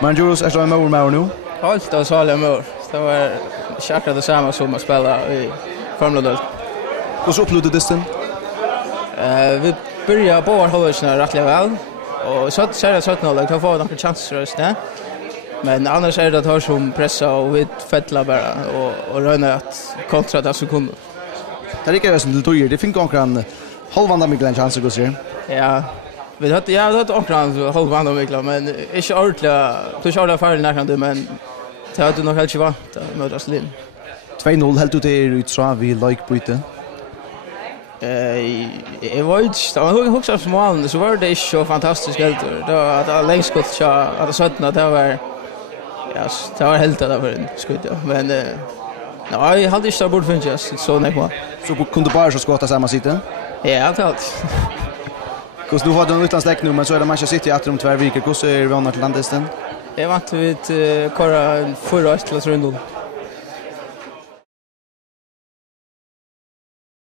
Men Juros, är du med nu? Allt och så mör. Det var säkert det samma som att spela i Formel 1. Och så upplevde du det? Vi började på halvårsna rätt väl. Och så är det 17-0, då får vi några chanser just nu. Men annars är det att ha som pressa och vi fettlar bara och röna att kontra det som kunde. Det är inte som du tog det finns konkurren halvvanda Mikael chanser går sig. Ja. Vi hade konkurren halvvanda Mikael men inte ordentligt. Du kör där för när men det hade nog helt vant mot Aslin. 2-0 helt ut i utsra vi like-byte. Jag var inte jag huxar som mål så var det inte så fantastiskt helt då att längst skott så att 17 det var det var helt det var en skudd men nej jag hade inte bort finnas så nära så kunde bara så skotta samma sidan. Ja allt. Kus du har den utlandsläck nu men så är det Manchester City att två veckor kus är vi annat landisten. Jag vant vid köra förra till rundor.